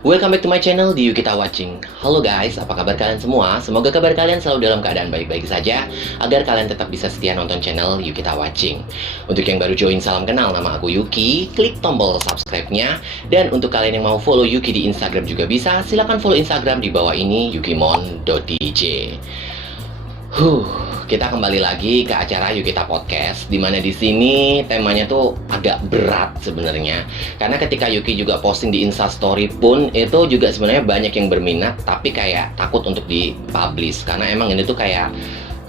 Welcome back to my channel di Yukita Watching. Halo guys, apa kabar kalian semua? Semoga kabar kalian selalu dalam keadaan baik-baik saja, agar kalian tetap bisa setia nonton channel Yukita Watching. Untuk yang baru join, salam kenal, nama aku Yuki. Klik tombol subscribe-nya. Dan untuk kalian yang mau follow Yuki di Instagram juga bisa, silahkan follow Instagram di bawah ini, yukimon.dj. Kita kembali lagi ke acara Yukita Podcast, dimana di sini temanya tuh agak berat sebenarnya. Karena ketika Yuki juga posting di Instastory pun itu juga sebenarnya banyak yang berminat, tapi kayak takut untuk dipublish karena emang ini tuh kayak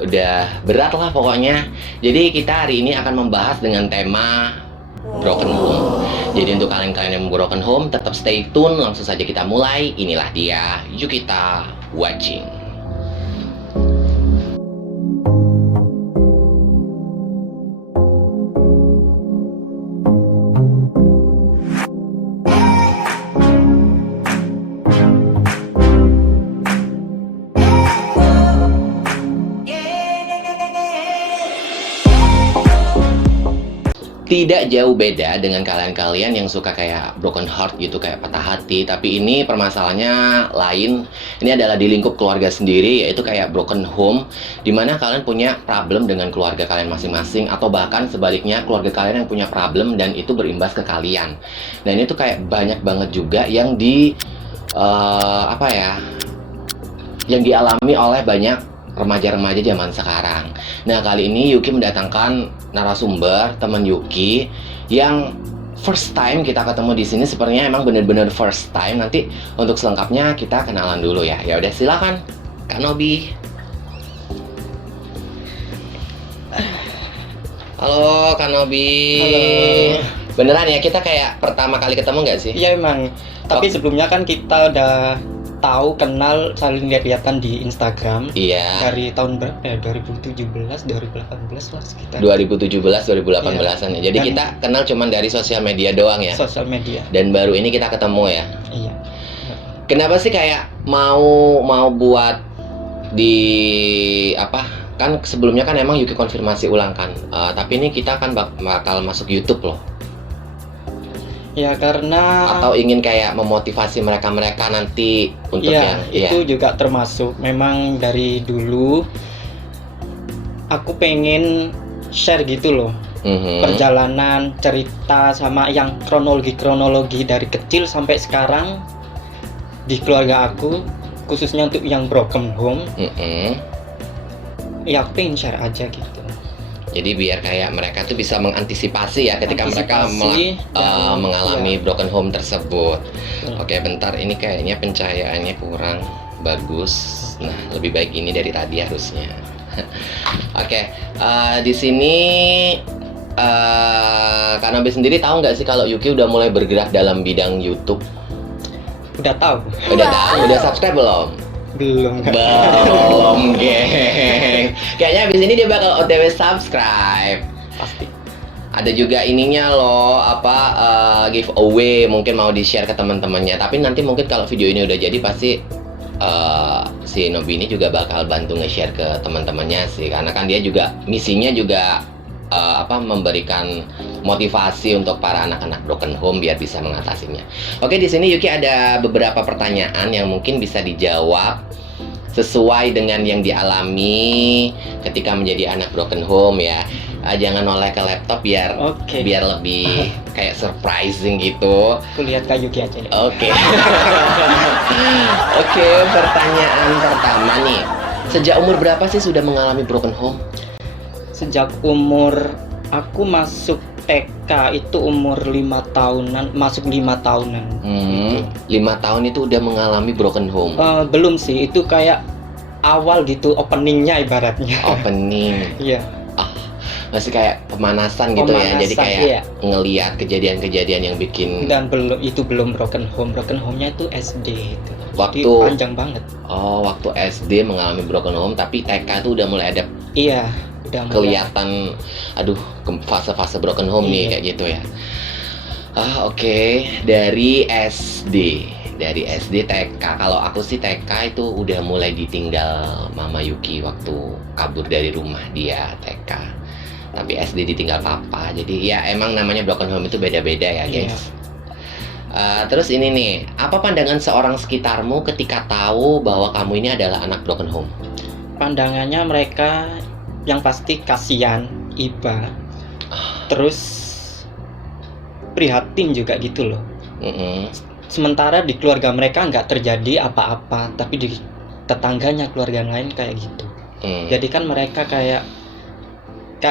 udah berat lah pokoknya. Jadi kita hari ini akan membahas dengan tema broken home. Jadi untuk kalian-kalian yang broken home, tetap stay tune. Langsung saja kita mulai. Inilah dia Yukita Watching. Tidak jauh beda dengan kalian-kalian yang suka kayak broken heart gitu, kayak patah hati. Tapi ini permasalahannya lain. Ini adalah di lingkup keluarga sendiri, yaitu kayak broken home, dimana kalian punya problem dengan keluarga kalian masing-masing, atau bahkan sebaliknya keluarga kalian yang punya problem dan itu berimbas ke kalian. Dan itu kayak banyak banget juga yang yang dialami oleh banyak remaja-remaja zaman sekarang. Nah, kali ini Yuki mendatangkan narasumber teman Yuki yang first time kita ketemu di sini. Sepertinya emang bener-bener first time. Nanti untuk selengkapnya kita kenalan dulu ya. Ya udah, silakan Kak Nobi. Halo Kak Nobi. Halo. Beneran ya, kita kayak pertama kali ketemu nggak sih? Iya emang. Tapi sebelumnya kan kita udah tahu, kenal, saling lihat-lihatan di Instagram. Iya. Dari tahun berapa ya? 2017, 2018 lah sekitar. 2017, 2018-an ya. Jadi Dan kita kenal cuman dari sosial media doang ya. Sosial media. Dan baru ini kita ketemu ya. Iya. Kenapa sih kayak mau buat di apa? Kan sebelumnya kan emang Yuki konfirmasi ulang kan. Tapi ini kita kan bakal masuk YouTube loh. Ya karena Atau ingin kayak memotivasi mereka nanti untuk ya, yang itu juga termasuk. Memang dari dulu aku pengen share gitu loh. Perjalanan, cerita, sama yang kronologi dari kecil sampai sekarang di keluarga aku, khususnya untuk yang broken home. Ya aku pengen share aja gitu. Jadi biar kayak mereka tuh bisa mengantisipasi ya ketika mereka mengalami broken home tersebut. Oke, bentar, ini kayaknya pencahayaannya kurang bagus. Nah, lebih baik ini dari tadi harusnya. Oke, di sini Kak Nabi sendiri tahu nggak sih kalau Yuki udah mulai bergerak dalam bidang YouTube? Udah tahu. Udah tahu, udah subscribe belum? Belum, geng. Kayaknya abis ini dia bakal OTW subscribe. pasti. Ada juga ininya loh, giveaway, mungkin mau di-share ke teman-temannya. Tapi nanti mungkin kalau video ini udah jadi pasti si Nobi ini juga bakal bantu nge-share ke teman-temannya sih. Karena kan dia juga misinya juga memberikan motivasi untuk para anak-anak broken home biar bisa mengatasinya. Oke, di sini Yuki ada beberapa pertanyaan yang mungkin bisa dijawab sesuai dengan yang dialami ketika menjadi anak broken home ya. Jangan noleh ke laptop biar lebih kayak surprising gitu. Aku lihat Kak Yuki aja ya. Oke. Oke, pertanyaan pertama nih. Sejak umur berapa sih sudah mengalami broken home? Sejak umur aku masuk TK itu umur 5 tahunan, masuk 5 tahunan. 5 tahun itu udah mengalami broken home? Belum sih, itu kayak awal gitu, openingnya ibaratnya. Opening. Iya. Masih kayak pemanasan gitu ya. Jadi kayak ngelihat kejadian-kejadian yang bikin. Dan belum broken home. Broken home-nya itu SD itu. Waktu jadi panjang banget. Oh, waktu SD mengalami broken home, tapi TK itu udah mulai ada. Iya. Kelihatan, fase-fase broken home nih kayak gitu ya. Oke. Dari SD TK. Kalau aku sih TK itu udah mulai ditinggal Mama Yuki waktu kabur dari rumah dia TK. Tapi SD ditinggal papa. Jadi ya emang namanya broken home itu beda-beda ya guys. Terus ini nih, apa pandangan seorang sekitarmu ketika tahu bahwa kamu ini adalah anak broken home? Pandangannya mereka yang pasti kasihan, iba, terus prihatin juga gitu loh. Sementara di keluarga mereka nggak terjadi apa-apa, tapi di tetangganya keluarga lain kayak gitu. Jadi kan mereka kayak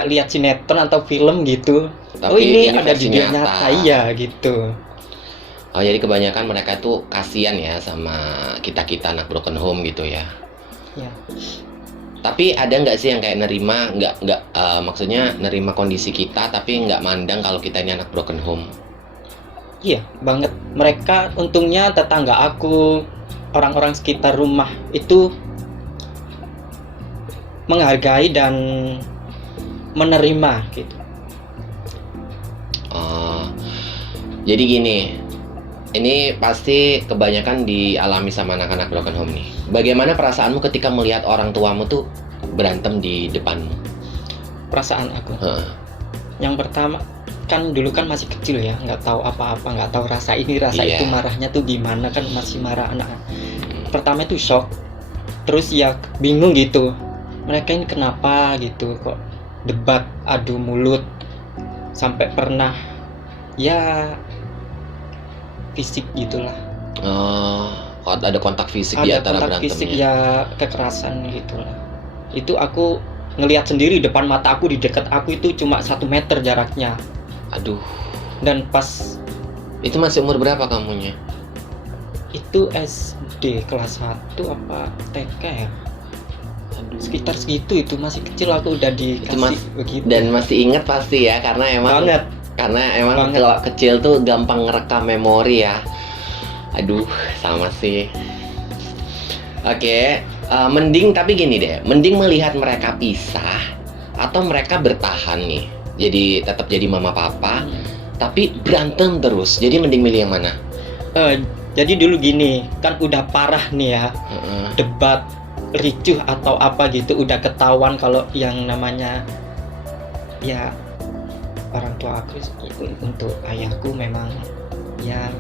lihat sinetron atau film gitu. Tapi oh ini ini ada versi di dunia nyata. nyata, iya gitu. Oh, jadi kebanyakan mereka tuh kasihan ya sama kita-kita anak broken home gitu ya. Ya. Tapi ada nggak sih yang kayak nerima, maksudnya nerima kondisi kita tapi nggak mandang kalau kita ini anak broken home? Iya, banget. Mereka untungnya tetangga aku, orang-orang sekitar rumah itu menghargai dan menerima gitu. Jadi gini, ini pasti kebanyakan dialami sama anak-anak broken home nih. Bagaimana perasaanmu ketika melihat orang tuamu tuh berantem di depanmu? Perasaan aku. Yang pertama, kan dulu kan masih kecil ya, nggak tahu apa-apa, nggak tahu rasa ini rasa itu, marahnya tuh gimana, kan masih marah anak. Pertama itu shock, terus ya bingung gitu. Mereka ini kenapa gitu, kok debat, adu mulut, sampai pernah ya fisik gitulah. Ada kontak fisik di Ada antara kontak berantemnya. fisik ya, kekerasan gitulah. Itu aku ngelihat sendiri depan mata aku, di dekat aku itu cuma 1 meter jaraknya. Aduh. Dan pas itu masih umur berapa kamunya? Itu SD kelas 1 apa TK ya? Aduh, sekitar segitu, itu masih kecil aku udah dikasih begitu. Dan masih ingat pasti ya, karena emang banget. Karena emang kalau kecil tuh gampang ngerekam memori ya. Aduh, sama sih. Oke, mending tapi gini deh, mending melihat mereka pisah atau mereka bertahan nih. Jadi tetap jadi mama papa, tapi berantem terus. Jadi mending milih yang mana? Jadi dulu gini, kan udah parah nih ya. Debat, ricuh atau apa gitu, udah ketahuan kalau yang namanya ya orang tua aku untuk ayahku memang ya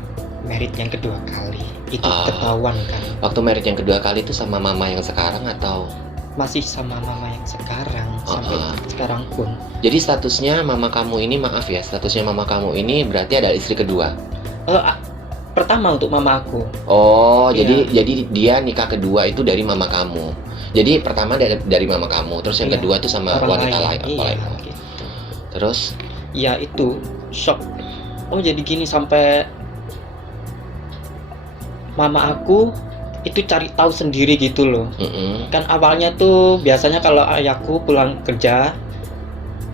married yang kedua kali. Itu ketahuan kan. Waktu married yang kedua kali itu sama mama yang sekarang atau? Masih sama mama yang sekarang, sampai sekarang pun. Jadi statusnya mama kamu ini, maaf ya, statusnya mama kamu ini berarti adalah istri kedua? Pertama untuk mama aku. Oh, jadi dia nikah kedua itu dari mama kamu. Jadi pertama dari mama kamu, terus yang kedua itu sama wanita lain. Gitu. Terus? Ya itu shock. Oh jadi gini, sampai mama aku itu cari tahu sendiri gitu loh. Kan awalnya tuh biasanya kalau ayahku pulang kerja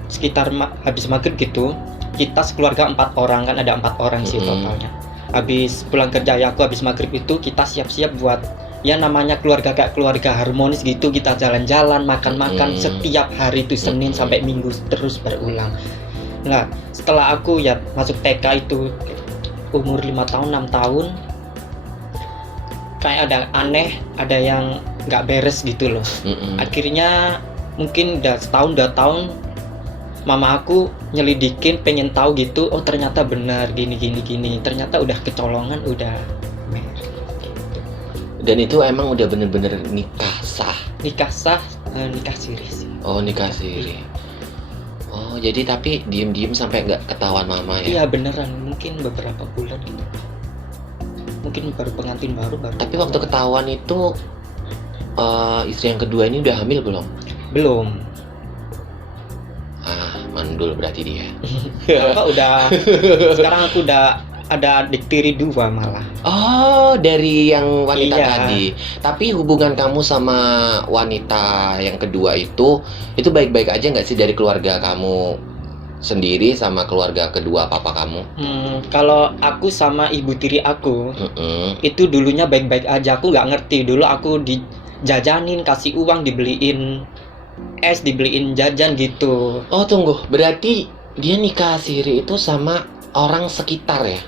sekitar habis maghrib gitu, kita sekeluarga 4 orang, kan ada 4 orang sih totalnya. Habis pulang kerja ayahku habis maghrib itu kita siap-siap buat ya namanya keluarga, kayak keluarga harmonis gitu. Kita jalan-jalan, makan-makan setiap hari itu, Senin sampai Minggu terus berulang. Nah setelah aku ya masuk TK itu umur 5 tahun 6 tahun, kayak ada aneh, ada yang nggak beres gitu loh. Akhirnya mungkin udah setahun 2 tahun mama aku nyelidikin, pengen tahu gitu. Oh ternyata benar gini. Ternyata udah kecolongan, udah married gitu. Dan itu emang udah bener-bener nikah sah? Nikah siri sih. Oh nikah siri. Oh jadi tapi diem-diem sampai nggak ketahuan mama ya? Iya beneran, mungkin beberapa bulan gitu. Mungkin baru pengantin baru. Tapi waktu ketahuan itu istri yang kedua ini udah hamil belum? Belum. Mandul berarti dia. Udah. Sekarang aku udah ada adik tiri 2 malah. Oh dari yang wanita iya. tadi. Tapi hubungan kamu sama wanita yang kedua itu baik-baik aja nggak sih dari keluarga kamu sendiri sama keluarga kedua papa kamu? Kalau aku sama ibu tiri aku itu dulunya baik-baik aja. Aku nggak ngerti, dulu aku dijajanin, kasih uang, dibeliin es, dibeliin jajan gitu. Oh tunggu, berarti dia nikah siri itu sama orang sekitar ya?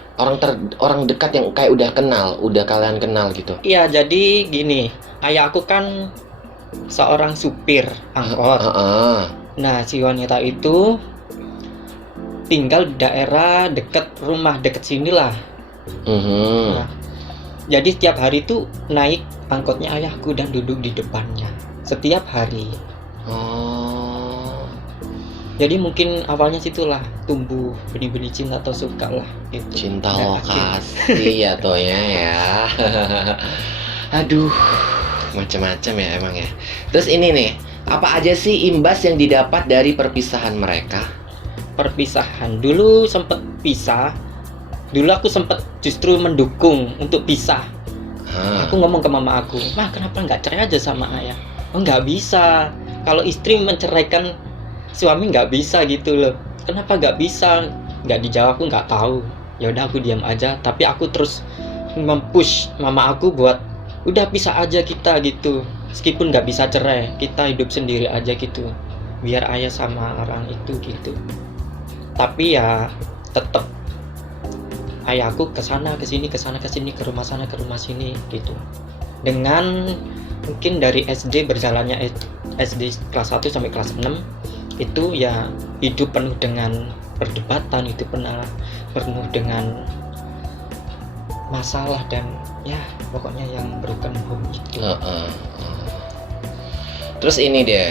Orang dekat yang kayak udah kalian kenal gitu? Iya, jadi gini, ayah aku kan seorang supir angkot. Nah si wanita itu tinggal di daerah deket rumah, deket sinilah. Nah, jadi setiap hari tuh naik angkotnya ayahku dan duduk di depannya setiap hari. Jadi mungkin awalnya situlah tumbuh benih-benih cinta atau suka lah gitu. Cinta Dan lokasi ya tohnya ya. Aduh, macam-macam ya emang ya. Terus ini nih, apa aja sih imbas yang didapat dari perpisahan mereka? perpisahan dulu sempet pisah. Dulu aku sempet justru mendukung untuk pisah. Aku ngomong ke mama aku, "Mah, kenapa nggak cerai aja sama ayah?" "Oh, nggak bisa. Kalau istri menceraikan suami nggak bisa gitu loh." "Kenapa nggak bisa?" Nggak dijawab, aku nggak tahu. Ya udah aku diam aja. Tapi aku terus mempush mama aku buat udah pisah aja kita gitu. Meskipun nggak bisa cerai, kita hidup sendiri aja gitu. Biar ayah sama orang itu gitu. Tapi ya tetap ayahku ke sana ke sini, ke rumah sana ke rumah sini gitu. Dengan mungkin dari SD berjalannya SD kelas 1 sampai kelas 6 itu ya hidup penuh dengan perdebatan, itu penuh dengan masalah dan ya pokoknya yang broken home itu. Terus ini deh,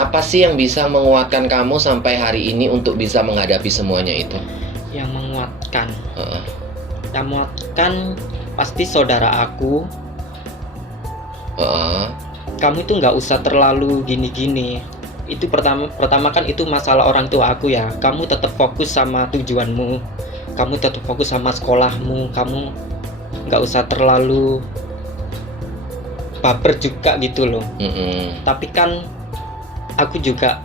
apa sih yang bisa menguatkan kamu sampai hari ini untuk bisa menghadapi semuanya itu? Yang menguatkan pasti saudara aku. Kamu itu nggak usah terlalu gini-gini. Itu pertama kan itu masalah orang tua aku ya. Kamu tetap fokus sama tujuanmu, kamu tetap fokus sama sekolahmu, kamu nggak usah terlalu baper juga gitu loh. Tapi kan aku juga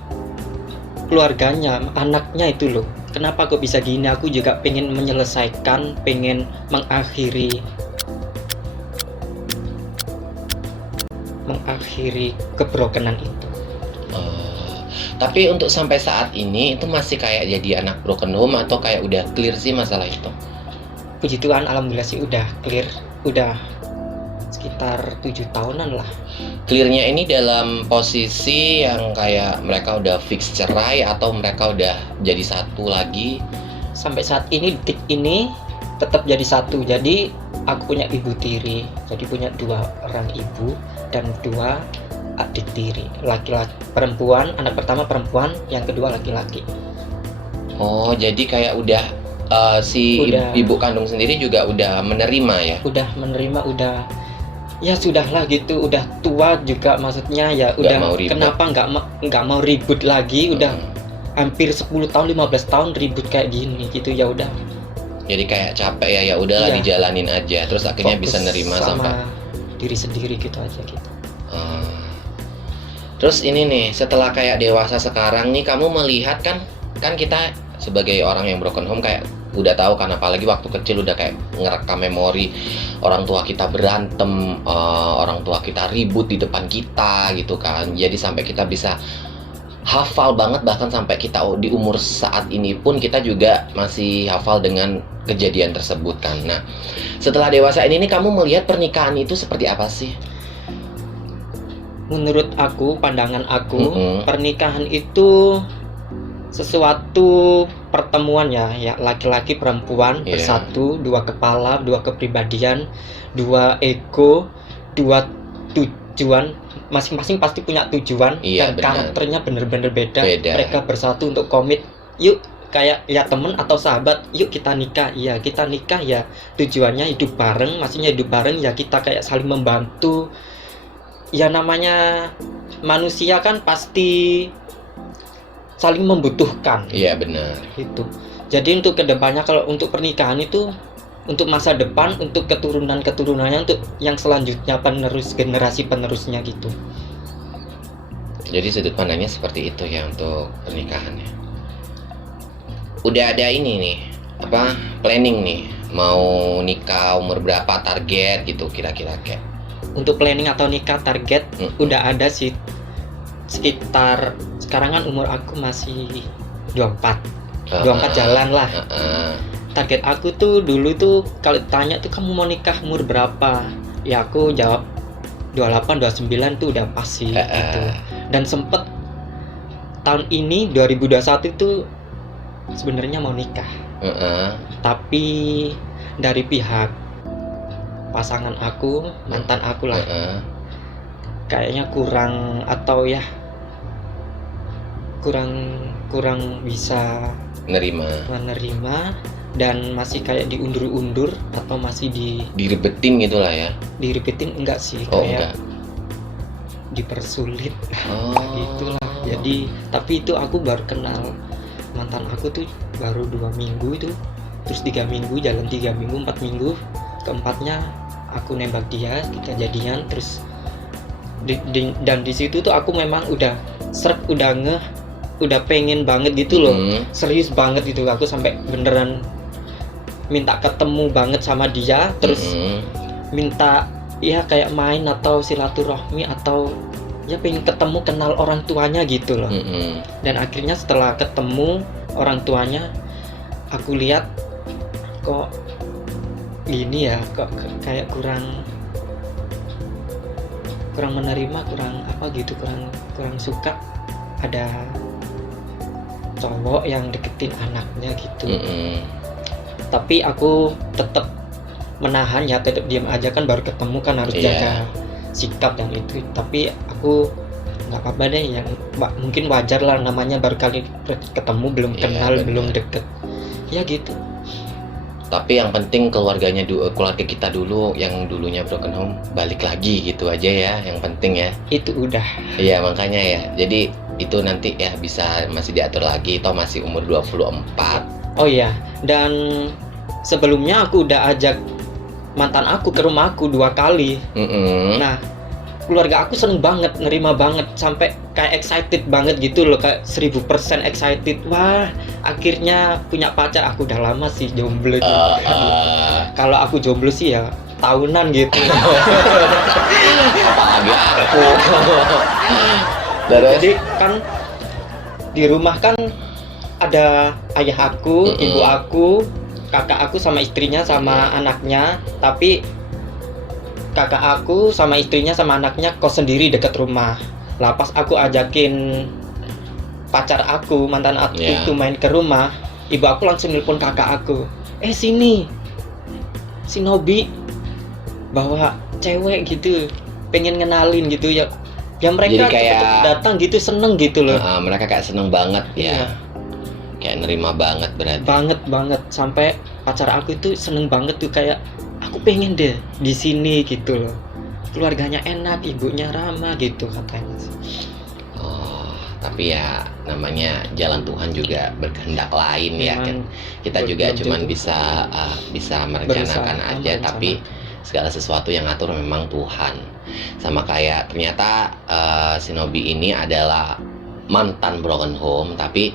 keluarganya, anaknya itu loh. Kenapa kok bisa gini? Aku juga pengen menyelesaikan, pengen mengakhiri kebrokenan itu. Tapi untuk sampai saat ini itu masih kayak jadi anak broken home atau kayak udah clear sih masalah itu? Puji Tuhan, alhamdulillah sih udah clear, udah sekitar 7 tahunan lah. Clearnya ini dalam posisi yang kayak mereka udah fix cerai atau mereka udah jadi satu lagi? Sampai saat ini, detik ini tetap jadi satu. Jadi aku punya ibu tiri, jadi punya 2 orang ibu dan 2 adik tiri, laki-laki perempuan, anak pertama perempuan, yang kedua laki-laki. Oh, jadi kayak udah ibu kandung sendiri juga udah menerima ya? Udah menerima, udah ya sudahlah gitu, udah tua juga maksudnya ya, udah kenapa nggak mau ribut lagi, udah hampir 10 tahun 15 tahun ribut kayak gini gitu, ya udah. Jadi kayak capek ya udahlah dijalanin aja, terus akhirnya fokus bisa nerima sama sampai diri sendiri gitu aja gitu. Terus ini nih, setelah kayak dewasa sekarang nih, kamu melihat kan kita sebagai orang yang broken home kayak udah tahu kan, apalagi waktu kecil udah kayak ngerekam memori orang tua kita berantem, orang tua kita ribut di depan kita gitu kan. Jadi sampai kita bisa hafal banget, bahkan sampai kita di umur saat ini pun kita juga masih hafal dengan kejadian tersebut kan. Nah, setelah dewasa ini nih, kamu melihat pernikahan itu seperti apa sih? Menurut aku, pandangan aku, pernikahan itu sesuatu pertemuan ya laki-laki perempuan bersatu, 2 kepala, 2 kepribadian, 2 ego, 2 tujuan, masing-masing pasti punya tujuan dan karakternya bener-bener beda. Mereka bersatu untuk komit, yuk kayak ya temen atau sahabat, yuk kita nikah. Iya, kita nikah ya tujuannya hidup bareng, maksudnya hidup bareng ya kita kayak saling membantu. Ya namanya manusia kan pasti saling membutuhkan. Iya benar. Itu. Jadi untuk kedepannya, kalau untuk pernikahan itu untuk masa depan, untuk keturunan-keturunannya, untuk yang selanjutnya, generasi penerusnya gitu. Jadi sudut pandangnya seperti itu ya untuk pernikahannya. Udah ada ini nih, planning nih, mau nikah umur berapa, target gitu kira-kira kayak. Untuk planning atau nikah target udah ada sih, sekitar sekarang kan umur aku masih 24 jalan lah. Target aku tuh dulu tuh kalau tanya tuh kamu mau nikah umur berapa, ya aku jawab 28 29 tuh udah pas sih gitu. Dan sempet tahun ini 2021 tuh sebenarnya mau nikah, tapi dari pihak pasangan aku, mantan aku lah, kayaknya kurang, atau ya kurang bisa menerima, dan masih kayak diundur-undur atau masih diribetin gitulah ya. diribetin, enggak sih, Enggak. kayak dipersulit gitulah. Jadi tapi itu aku baru kenal mantan aku tuh baru 2 minggu itu, terus 3 minggu jalan, 3 minggu 4 minggu, keempatnya aku nembak dia, kita jadian. Terus dan di situ tuh aku memang udah udah pengen banget gitu loh, serius banget gitu, aku sampai beneran minta ketemu banget sama dia, terus minta ya kayak main atau silaturahmi, atau ya pengen ketemu, kenal orang tuanya gitu loh. Dan akhirnya setelah ketemu orang tuanya, aku lihat kok gini ya, kok kayak kurang menerima, kurang apa gitu, kurang suka ada cowok yang deketin anaknya gitu. Tapi aku tetap menahan ya, tetap diam aja kan, baru ketemu kan harus jaga sikap dan itu. Tapi aku nggak apa-apa deh, yang mungkin wajar lah, namanya baru kali ketemu, belum kenal, belum deket ya gitu. Tapi yang penting keluarga kita dulu yang dulunya broken home balik lagi gitu aja ya, yang penting ya. Itu udah. Iya makanya ya. Jadi itu nanti ya bisa masih diatur lagi, toh masih umur 24. Oh iya, dan sebelumnya aku udah ajak mantan aku ke rumahku 2 kali. Nah, keluarga aku seneng banget, nerima banget, sampai kayak excited banget gitu loh, kayak 1000% excited. Wah, akhirnya punya pacar. Aku udah lama sih jomblo. Kalau aku jomblo sih ya tahunan gitu. Apalagi aku. Jadi kan di rumah kan ada ayah aku, ibu aku, kakak aku sama istrinya sama anaknya. Tapi kakak aku sama istrinya sama anaknya kos sendiri dekat rumah. Lah pas aku ajakin pacar aku, mantan aku itu main ke rumah, ibu aku langsung nelpon kakak aku, sini, si Nobi bawa cewek gitu, pengen ngenalin gitu ya. Ya mereka kayak datang gitu, seneng gitu loh. Mereka kayak seneng banget ya. Kayak nerima banget berarti. Banget sampai pacar aku itu seneng banget tuh, kayak aku pengen deh di sini gitu loh. Keluarganya enak, ibunya ramah gitu katanya. Tapi ya namanya jalan Tuhan juga berkehendak lain ya kan. Kita juga cuman bisa merencanakan aja, tapi segala sesuatu yang ngatur memang Tuhan. Sama kayak ternyata si Nobi ini adalah mantan broken home, tapi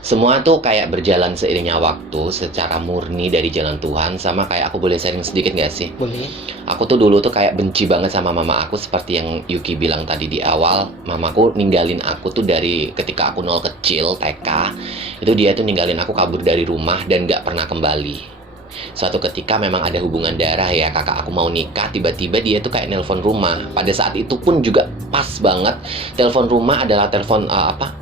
semua tuh kayak berjalan seiringnya waktu secara murni dari jalan Tuhan. Sama kayak aku boleh sharing sedikit gak sih? Boleh. Aku tuh dulu tuh kayak benci banget sama mama aku, seperti yang Yuki bilang tadi di awal. Mamaku ninggalin aku tuh dari ketika aku 0 kecil, TK. Itu dia tuh ninggalin aku, kabur dari rumah dan gak pernah kembali. Suatu ketika memang ada hubungan darah ya, kakak aku mau nikah, tiba-tiba dia tuh kayak nelpon rumah. Pada saat itu pun juga pas banget, telepon rumah adalah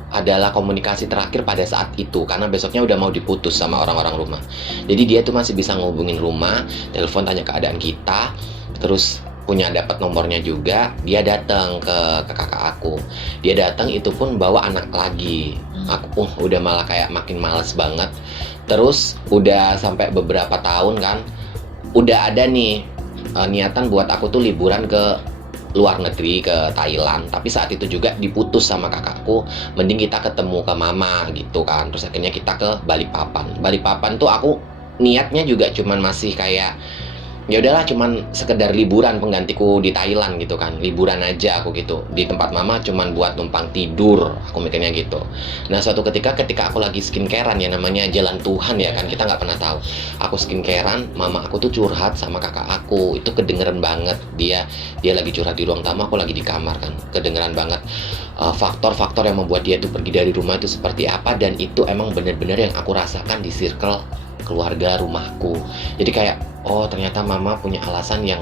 adalah komunikasi terakhir pada saat itu, karena besoknya udah mau diputus sama orang-orang rumah. Jadi dia tuh masih bisa ngehubungin rumah, telepon tanya keadaan kita, terus punya dapat nomornya juga. Dia datang ke kakak aku. Dia datang itu pun bawa anak lagi. Aku udah malah kayak makin males banget. Terus udah sampai beberapa tahun kan, udah ada nih niatan buat aku tuh liburan ke luar negeri, ke Thailand. Tapi saat itu juga diputus sama kakakku, mending kita ketemu ke mama gitu kan. Terus akhirnya kita ke Balikpapan tuh aku niatnya juga cuman masih kayak ya udahlah, cuman sekedar liburan penggantiku di Thailand gitu kan, liburan aja aku gitu di tempat mama, cuman buat numpang tidur, aku mikirnya gitu. Nah suatu ketika aku lagi skincarean, ya namanya jalan Tuhan ya kan, kita nggak pernah tahu. Aku skincarean, mama aku tuh curhat sama kakak aku, itu kedengeran banget. Dia lagi curhat di ruang tamu, aku lagi di kamar kan, kedengeran banget faktor-faktor yang membuat dia tuh pergi dari rumah itu seperti apa. Dan itu emang bener-bener yang aku rasakan di circle keluarga rumahku. Jadi kayak oh ternyata mama punya alasan yang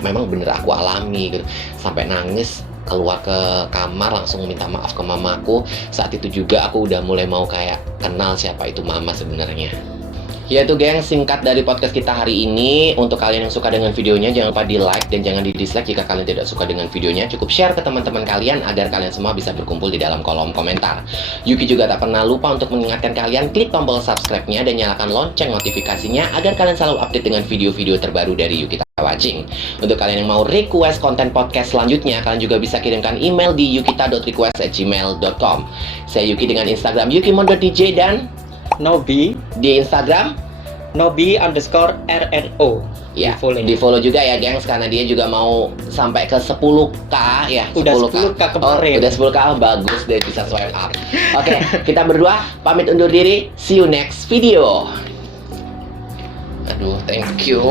memang bener aku alami gitu. Sampai nangis, keluar ke kamar langsung minta maaf ke mamaku. Saat itu juga aku udah mulai mau kayak kenal siapa itu mama sebenarnya. Ya itu geng, singkat dari podcast kita hari ini. Untuk kalian yang suka dengan videonya, jangan lupa di like dan jangan di dislike jika kalian tidak suka dengan videonya. Cukup share ke teman-teman kalian agar kalian semua bisa berkumpul di dalam kolom komentar. Yuki juga tak pernah lupa untuk mengingatkan kalian klik tombol subscribe-nya dan nyalakan lonceng notifikasinya agar kalian selalu update dengan video-video terbaru dari Yuki Watching. Untuk kalian yang mau request konten podcast selanjutnya, kalian juga bisa kirimkan email di yukita.request@gmail.com. Saya Yuki dengan Instagram yukimon.dj dan Nobi di Instagram Nobi_RNO. ya, Di-follow. di follow juga ya gengs, karena dia juga mau sampai ke 10k ya. Udah 10K kemarin. Udah 10k, bagus deh, bisa swipe up. Oke, kita berdua pamit undur diri. See you next video. Aduh, thank you.